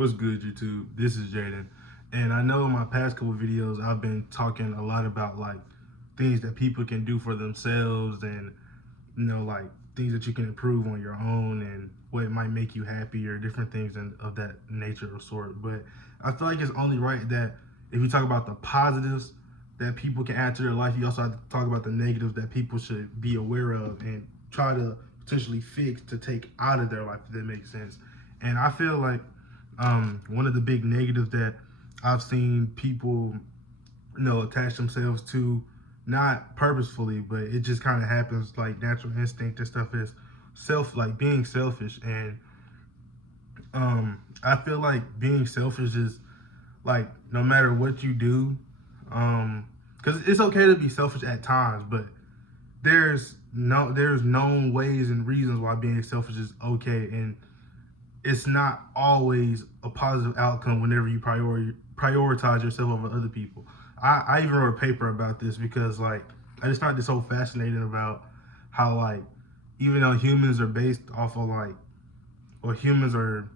What's good, YouTube? This is Jaden, and I know in my past couple videos I've been talking a lot about like things that people can do for themselves, and like things that you can improve on your own, and what might make you happy, or different things of that nature or sort. But I feel like it's only right that if you talk about the positives that people can add to their life, you also have to talk about the negatives that people should be aware of and try to potentially fix to take out of their life, if that makes sense. And I feel like one of the big negatives that I've seen people, attach themselves to, not purposefully, but it just kind of happens like natural instinct and stuff, is like being selfish. And I feel like being selfish is like no matter what you do, because it's okay to be selfish at times, but there's known ways and reasons why being selfish is okay, and it's not always a positive outcome whenever you prioritize yourself over other people. I even wrote a paper about this because like I just find this so fascinating about how like even though humans are based off of like, or humans are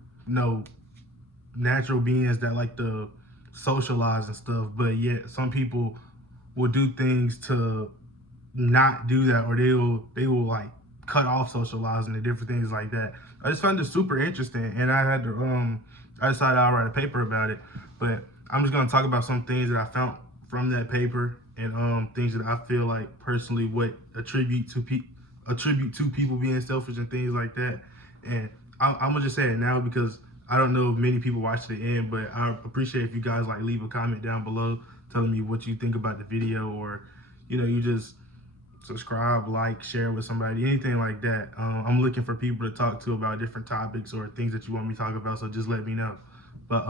natural beings that like to socialize and stuff, but yet some people will do things to not do that, or they will like cut off socializing and different things like that. I just found it super interesting, and I decided I'll write a paper about it. But I'm just gonna talk about some things that I found from that paper, and things that I feel like personally what attribute to people being selfish and things like that. And I'm gonna just say it now because I don't know if many people watch to the end, but I appreciate if you guys like leave a comment down below telling me what you think about the video, or you just subscribe, like, share with somebody, anything like that. I'm looking for people to talk to about different topics or things that you want me to talk about, so just let me know. But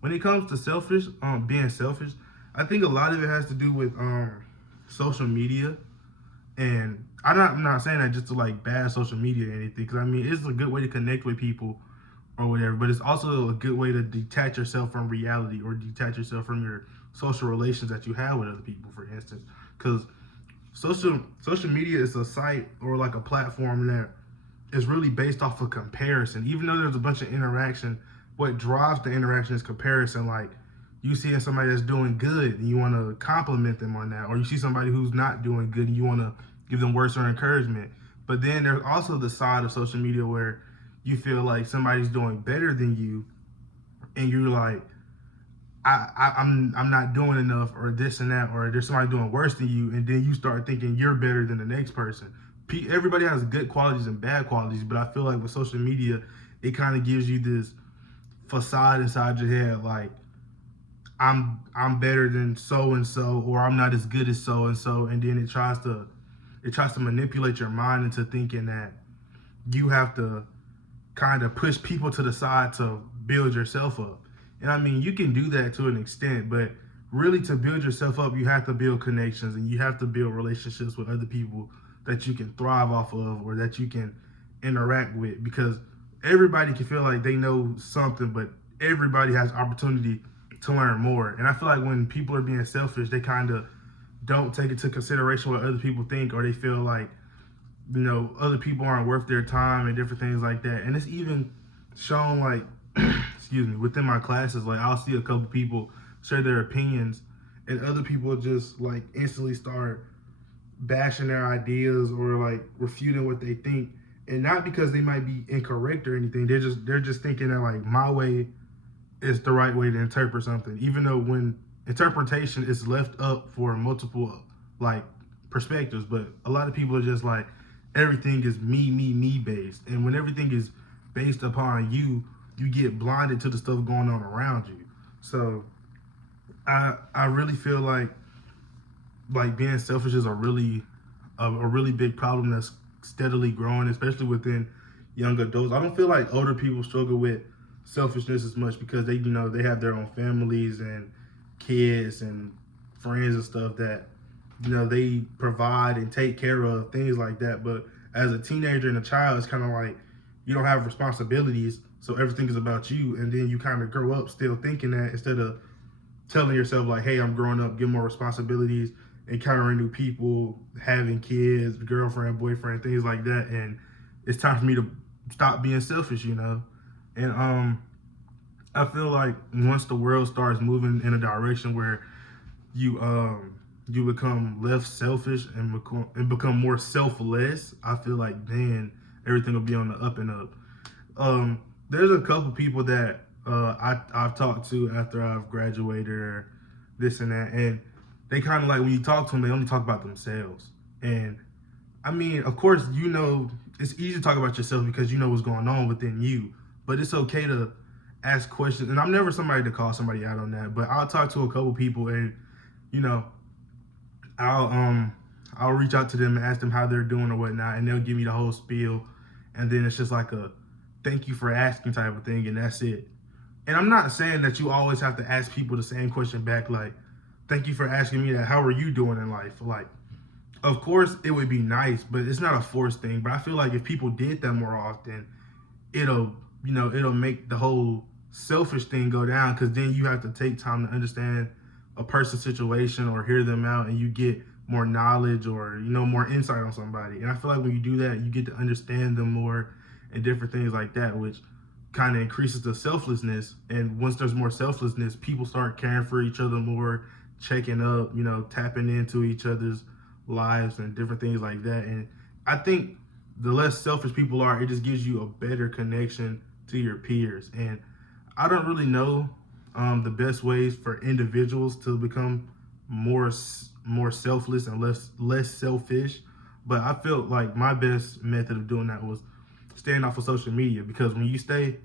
when it comes to being selfish, I think a lot of it has to do with social media. And I'm not saying that just to like bad social media or anything, because I mean it's a good way to connect with people or whatever, but it's also a good way to detach yourself from reality, or detach yourself from your social relations that you have with other people, for instance. Because social media is a site or like a platform that is really based off of comparison. Even though there's a bunch of interaction, what drives the interaction is comparison. Like you see somebody that's doing good and you want to compliment them on that, or you see somebody who's not doing good and you want to give them words or encouragement. But then there's also the side of social media where you feel like somebody's doing better than you, and you're like, I'm not doing enough, or this and that, or there's somebody doing worse than you, and then you start thinking you're better than the next person. Everybody has good qualities and bad qualities, but I feel like with social media, it kind of gives you this facade inside your head, like I'm better than so and so, or I'm not as good as so and so, and then it tries to manipulate your mind into thinking that you have to kind of push people to the side to build yourself up. And I mean, you can do that to an extent, but really to build yourself up, you have to build connections, and you have to build relationships with other people that you can thrive off of, or that you can interact with, because everybody can feel like they know something, but everybody has opportunity to learn more. And I feel like when people are being selfish, they kind of don't take into consideration what other people think, or they feel like other people aren't worth their time and different things like that. And it's even shown like excuse me, within my classes, like I'll see a couple people share their opinions, and other people just like instantly start bashing their ideas or like refuting what they think. And not because they might be incorrect or anything, they're just thinking that like my way is the right way to interpret something, even though when interpretation is left up for multiple like perspectives. But a lot of people are just like, everything is me based, and when everything is based upon you, you get blinded to the stuff going on around you. So I really feel like being selfish is a really big problem that's steadily growing, especially within young adults. I don't feel like older people struggle with selfishness as much, because they have their own families and kids and friends and stuff that they provide and take care of, things like that. But as a teenager and a child, it's kind of like you don't have responsibilities, so everything is about you, and then you kind of grow up still thinking that, instead of telling yourself like, hey, I'm growing up, get more responsibilities, encountering new people, having kids, girlfriend, boyfriend, things like that. And it's time for me to stop being selfish. And I feel like once the world starts moving in a direction where you become less selfish and become more selfless, I feel like then everything will be on the up and up. There's a couple people that I've talked to after I've graduated or this and that, and they kind of like when you talk to them, they only talk about themselves. And I mean, of course, it's easy to talk about yourself because you know what's going on within you, but it's okay to ask questions. And I'm never somebody to call somebody out on that, but I'll talk to a couple people and you know I'll um I'll reach out to them and ask them how they're doing or whatnot, and they'll give me the whole spiel, and then it's just like a thank you for asking type of thing, and that's it. And I'm not saying that you always have to ask people the same question back, like thank you for asking me that. How are you doing in life? Like, of course it would be nice, but it's not a forced thing. But I feel like if people did that more often, it'll it'll make the whole selfish thing go down because then you have to take time to understand a person's situation or hear them out and you get more knowledge or more insight on somebody. And I feel like when you do that you get to understand them more and different things like that, which kind of increases the selflessness. And once there's more selflessness, people start caring for each other more, checking up, tapping into each other's lives and different things like that. And I think the less selfish people are, it just gives you a better connection to your peers. And I don't really know the best ways for individuals to become more selfless and less selfish, but I felt like my best method of doing that was staying off of social media, because when you stay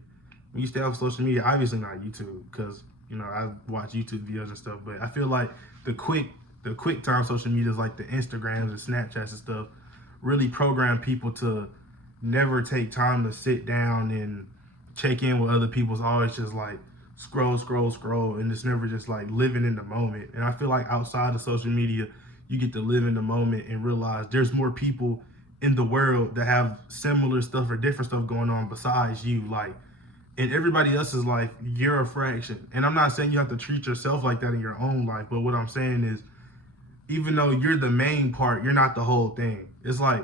off social media, obviously not YouTube, because I watch YouTube videos and stuff, but I feel like the quick time social media is like the Instagrams and Snapchats and stuff really program people to never take time to sit down and check in with other people. It's always just like scroll, and it's never just like living in the moment. And I feel like outside of social media, you get to live in the moment and realize there's more people in the world that have similar stuff or different stuff going on besides you. Like, in everybody else's life, you're a fraction. And I'm not saying you have to treat yourself like that in your own life, but what I'm saying is, even though you're the main part, you're not the whole thing. It's like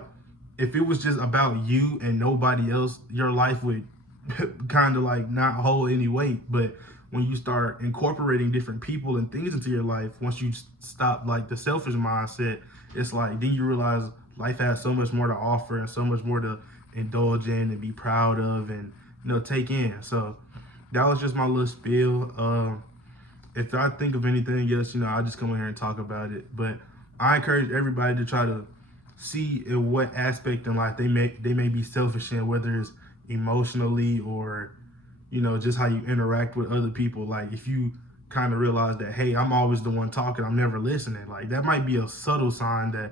if it was just about you and nobody else, your life would kind of like not hold any weight. But when you start incorporating different people and things into your life, once you stop like the selfish mindset, it's like then you realize life has so much more to offer and so much more to indulge in and be proud of and take in. So that was just my little spiel. If I think of anything else, I'll just come in here and talk about it. But I encourage everybody to try to see in what aspect in life they may be selfish in, whether it's emotionally or just how you interact with other people. Like if you kind of realize that, hey, I'm always the one talking, I'm never listening, like that might be a subtle sign that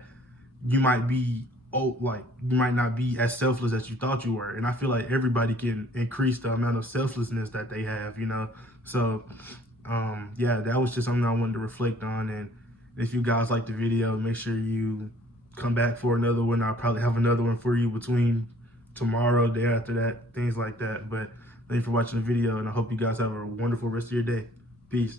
you might be like you might not be as selfless as you thought you were. And I feel like everybody can increase the amount of selflessness that they have. So yeah, that was just something I wanted to reflect on. And if you guys like the video, make sure you come back for another one. I'll probably have another one for you between tomorrow, day after that, things like that. But thank you for watching the video, and I hope you guys have a wonderful rest of your day. Peace.